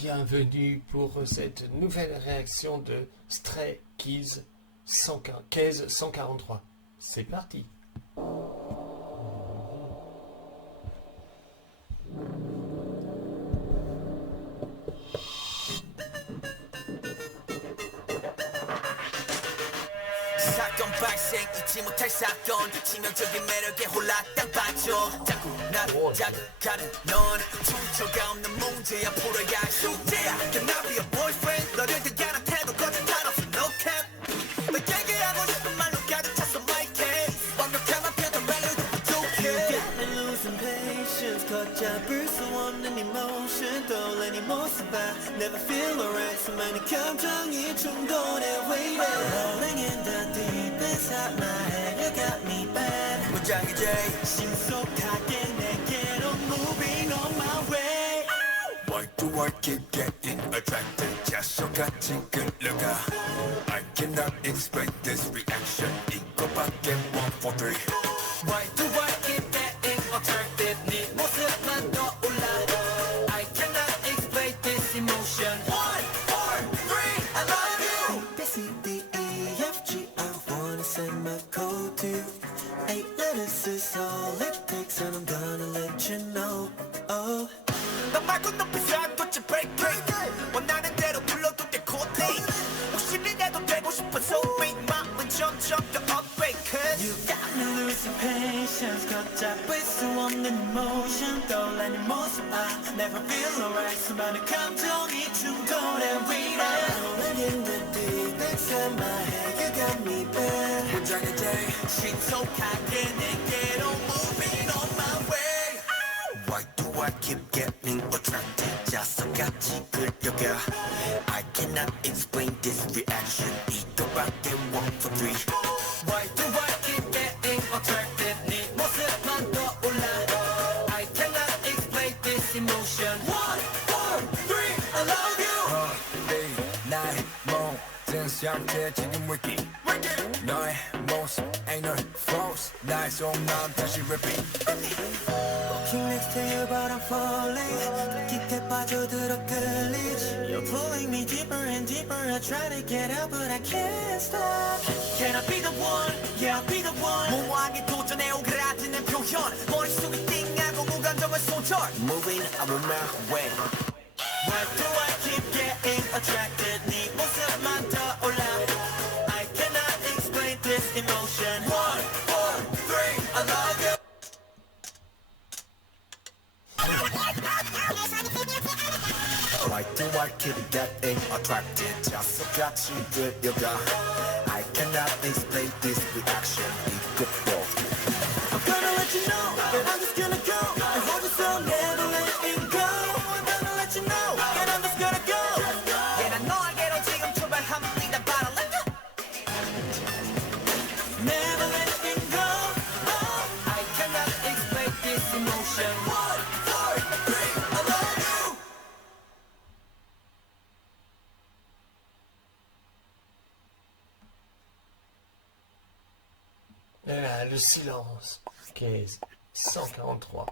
bienvenue pour cette nouvelle réaction de Stray Kids 143. C'est parti. 사건 발생 잊지 못할 사건 치명적인 매력에 홀라 땅 빠져 자꾸 나를 자극하는 넌 출처가 없는 문제야 풀어야 할 숙제야 Can I be a boyfriend 너를 대하는 태도 거짓말 없이 no cap 너에게 하고 싶은 말로 가득 찼어 my case 완벽한 표현 말로도 부족해 You got me losing patience 걷잡을 수 없는 emotion 떠올린 이 모습 봐 Never feel alright 수많은 감정이 충돌해 waiting Rolling in the deep inside my head You got me bad 문장이 제일 신속하게 내게로 moving on my way Why do I keep getting attracted 자석같이 끌려가 I cannot explain this reaction 이거밖에 1, 4, 3 Why do I keep getting attracted 네 모습만 떠올라 I cannot explain this emotion 1, 4, 3 I love you A, B, C, D, E, F, G I wanna send my code to you 8 letters is all it takes and I'm gonna let you know oh. 너 말고 높이서 돋지 break break 원하는 대로 불러도 돼 코딩 무심이라도 되고 싶어서 make 마음은 점점 더 upgrade cause You got me losing patience 걷잡을 수 없는 emotion 떠올린 이 모습 I never feel alright 수많은 감정이 충돌해 waiting Rolling in the deep inside my head You got me bad 문장의 day 신속하게 내게로 moving on my way Why do I keep getting attracted 자석같이 끌려가 I cannot explain this reaction 이거밖에 1, 4, 3 Why do I keep getting attracted 네 모습만 떠올라 I cannot explain this emotion 1, 4, 3 I love you Hey, 나의 모든 상태 지금 wiki 너의 모습 ain't no false 나의 속마음 다시 repeat Walking next to you but I'm falling 깊게 빠져들어 끌리지 You're pulling me deeper and deeper I try to get out but I can't stop Can I be the one? Yeah I'll be the one 모호하게 도전해 오그라지는 표현 머릿속에 띵하고 무감정을 손절 Moving I'm on my way Why do I keep getting attracted 네 모습만 떠올라 I cannot explain this emotion 1, 4, 3 I love you Why do I keep getting attracted 자석같이 끌려가 I cannot explain this reaction 이것도 I'm gonna let you know that I'm just gonna go and hold you so never letting go I'm gonna let you know that I'm just gonna go Yeah 난 너에게로 지금 출발합니다 But I'll let go Never letting go oh, I cannot explain this emotion 1, 4, 3 I love you Ah, le silence. 15, 143.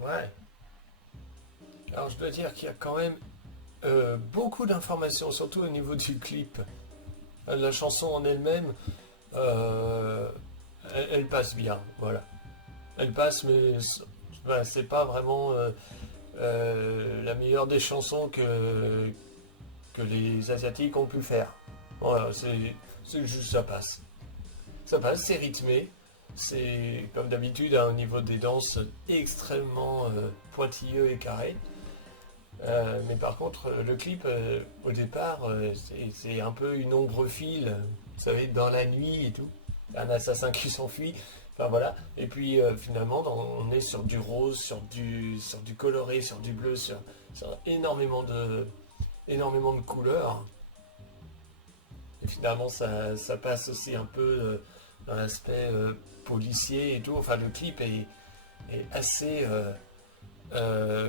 Ouais. Alors je dois dire qu'il y a quand même beaucoup d'informations, surtout au niveau du clip. La chanson en elle-même, elle passe bien, voilà. Elle passe, mais c'est pas vraiment la meilleure des chansons que les Asiatiques ont pu faire. Voilà, c'est juste ça passe. Ça passe, c'est rythmé. C'est comme d'habitude au niveau des danses extrêmement pointilleux et carré. Mais par contre, le clip, au départ, c'est un peu une ombre file, vous savez, dans la nuit et tout. Un assassin qui s'enfuit. Enfin voilà. Et puis finalement, on est sur du rose, sur du coloré, sur du bleu, sur énormément de couleurs. Et finalement, ça passe aussi un peu dans l'aspect policier et tout. Enfin, le clip est assez,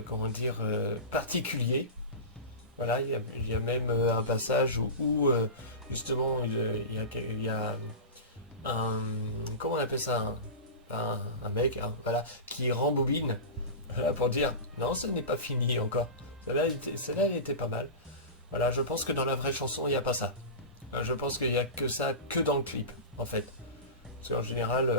comment dire, particulier. Voilà, il y a même un passage où justement, il y a un, comment on appelle ça, un mec, hein, voilà, qui rembobine Voilà, pour dire, non, ce n'est pas fini encore. Celle-là, elle était pas mal. Voilà, je pense que dans la vraie chanson, il n'y a pas ça. Je pense qu'il n'y a que ça, que dans le clip, en fait. Parce qu'en général,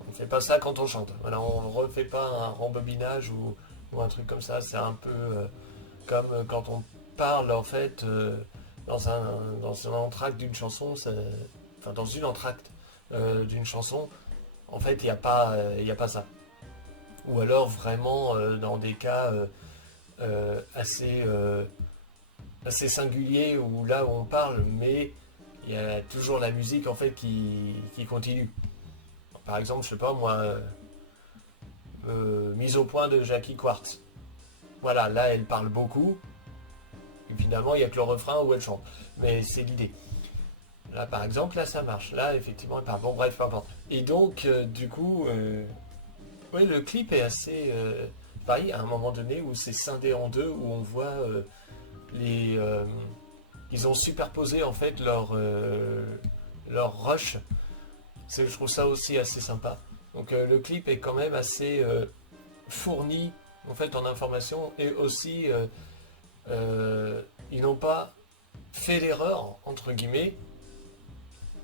on ne fait pas ça quand on chante. Voilà, on ne refait pas un rembobinage ou un truc comme ça. C'est un peu comme quand on parle, en fait, dans un entracte d'une chanson, enfin, dans une entracte d'une chanson, en fait, il y a pas ça. Ou alors vraiment dans des cas assez singuliers où là où on parle, mais il y a toujours la musique en fait qui continue. Par exemple, je sais pas moi, mise au point de Jackie Quartz. Voilà, là elle parle beaucoup, et finalement il n'y a que le refrain où elle chante. Mais c'est l'idée. Là par exemple, là ça marche. Là effectivement elle parle. Bon bref, peu importe. Et donc du coup, oui, le clip est assez pareil à un moment donné où c'est scindé en deux, où on voit les. Ils ont superposé en fait leur rush. Je trouve ça aussi assez sympa. Donc le clip est quand même assez fourni en fait en informations et aussi ils n'ont pas fait l'erreur entre guillemets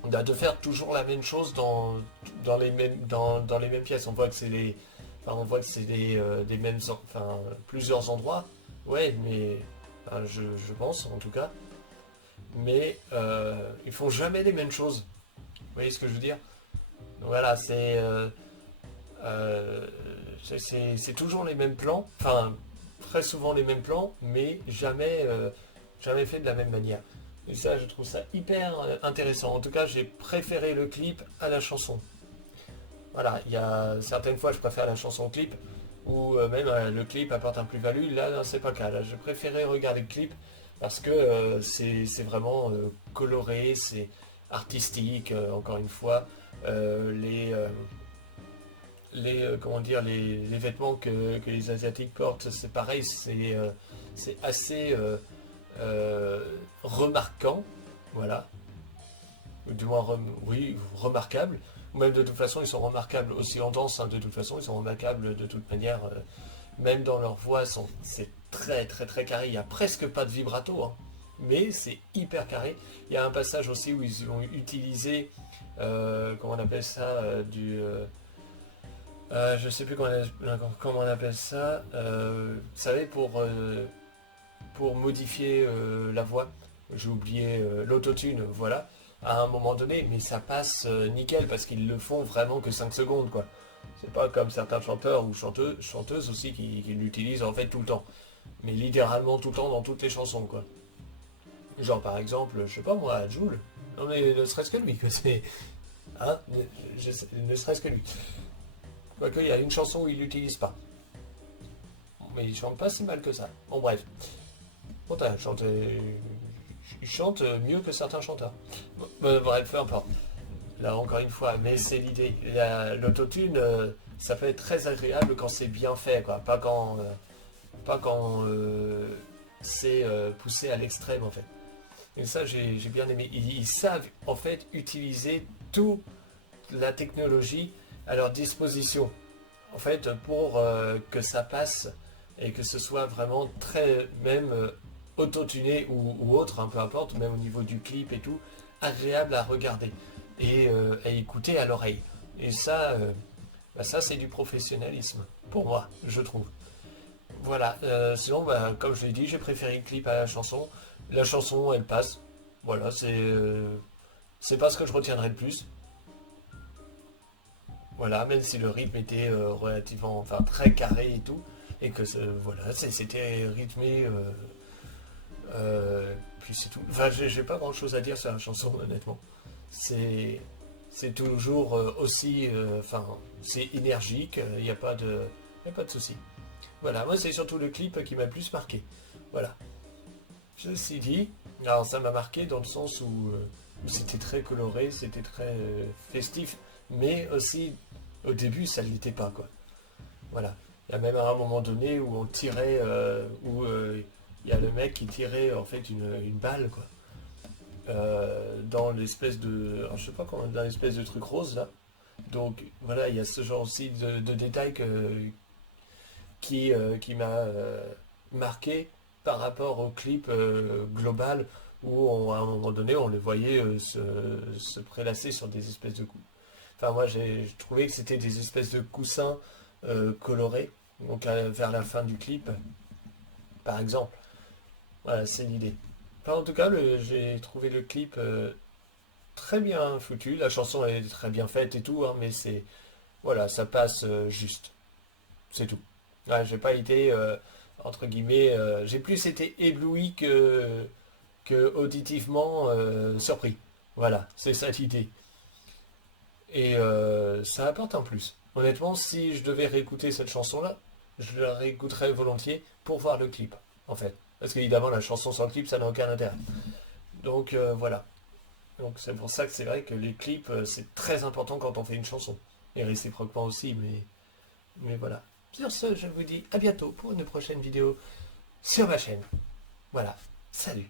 de faire toujours la même chose dans les mêmes pièces. On voit que c'est des mêmes plusieurs endroits. Ouais, mais enfin, je pense en tout cas. Mais ils font jamais les mêmes choses. Vous voyez ce que je veux dire? Donc voilà, euh, c'est toujours les mêmes plans, enfin très souvent les mêmes plans, mais jamais fait de la même manière. Et ça, je trouve ça hyper intéressant. En tout cas, j'ai préféré le clip à la chanson. Voilà, il y a certaines fois, je préfère la chanson au clip, ou même le clip apporte un plus-value. Là, non, c'est pas le cas. Là, je préférais regarder le clip parce que c'est vraiment coloré, c'est artistique, encore une fois. Comment dire, les vêtements que les Asiatiques portent, c'est pareil, c'est assez remarquant, voilà. Ou du moins, oui, remarquable. Ou même de toute façon, ils sont remarquables aussi en danse, hein, de toute façon, ils sont remarquables de toute manière. Même dans leur voix, c'est très très très carré. Il n'y a presque pas de vibrato, hein, mais c'est hyper carré. Il y a un passage aussi où ils ont utilisé, comment on appelle ça, je sais plus comment on appelle ça, vous savez, pour modifier la voix. J'ai oublié l'autotune, voilà, à un moment donné, mais ça passe nickel parce qu'ils le font vraiment que 5 secondes, quoi. C'est pas comme certains chanteurs ou chanteuses aussi qui l'utilisent en fait tout le temps. Mais littéralement tout le temps dans toutes les chansons, quoi. Genre par exemple, je sais pas moi, Jul. Non mais ne serait-ce que lui, que c'est. Hein, ne serait-ce que lui. Quoique il y a une chanson où il l'utilise pas. Mais il chante pas si mal que ça. Bon bref. Pourtant, il chante mieux que certains chanteurs. Bref, peu importe. Là encore une fois, mais c'est l'idée. L'autotune, ça peut être très agréable quand c'est bien fait, quoi. Pas quand c'est poussé à l'extrême en fait. Et ça j'ai bien aimé. Ils savent en fait utiliser toute la technologie à leur disposition. En fait, pour que ça passe et que ce soit vraiment très même autotuné ou autre, hein, peu importe, même au niveau du clip et tout, agréable à regarder et à écouter à l'oreille. Et ça, ça c'est du professionnalisme, pour moi, je trouve. Voilà, sinon, comme je l'ai dit, j'ai préféré le clip à la chanson. La chanson, elle passe. Voilà, c'est pas ce que je retiendrai le plus. Voilà, même si le rythme était relativement, enfin très carré et tout, et que voilà, c'était rythmé. Puis c'est tout. Enfin, j'ai pas grand chose à dire sur la chanson, honnêtement. C'est c'est toujours aussi, enfin, c'est énergique. Il n'y a pas de, y a pas de souci. Voilà, moi c'est surtout le clip qui m'a le plus marqué. Voilà. Ceci dit, alors ça m'a marqué dans le sens où c'était très coloré, c'était très festif, mais aussi au début ça ne l'était pas quoi. Voilà. Il y a même à un moment donné où on tirait, où il y a le mec qui tirait en fait une balle quoi. Dans l'espèce de, alors, je sais pas comment, dans l'espèce de truc rose là. Donc voilà, il y a ce genre aussi de détails qui m'a marqué par rapport au clip global où à un moment donné on les voyait se prélasser sur des espèces de coups. Enfin moi j'ai trouvé que c'était des espèces de coussins colorés, donc vers la fin du clip, par exemple. Voilà, c'est l'idée. Enfin, en tout cas, j'ai trouvé le clip très bien foutu. La chanson est très bien faite et tout, hein, mais c'est... Voilà, ça passe juste. C'est tout. Ouais, j'ai pas été, entre guillemets... j'ai plus été ébloui que auditivement surpris. Voilà, c'est ça l'idée. Et ça apporte un plus. Honnêtement, si je devais réécouter cette chanson-là, je la réécouterais volontiers pour voir le clip, en fait. Parce qu'évidemment, la chanson sans le clip, ça n'a aucun intérêt. Donc voilà. Donc c'est pour ça que c'est vrai que les clips, c'est très important quand on fait une chanson. Et réciproquement aussi, mais voilà. Sur ce, je vous dis à bientôt pour une prochaine vidéo sur ma chaîne. Voilà. Salut.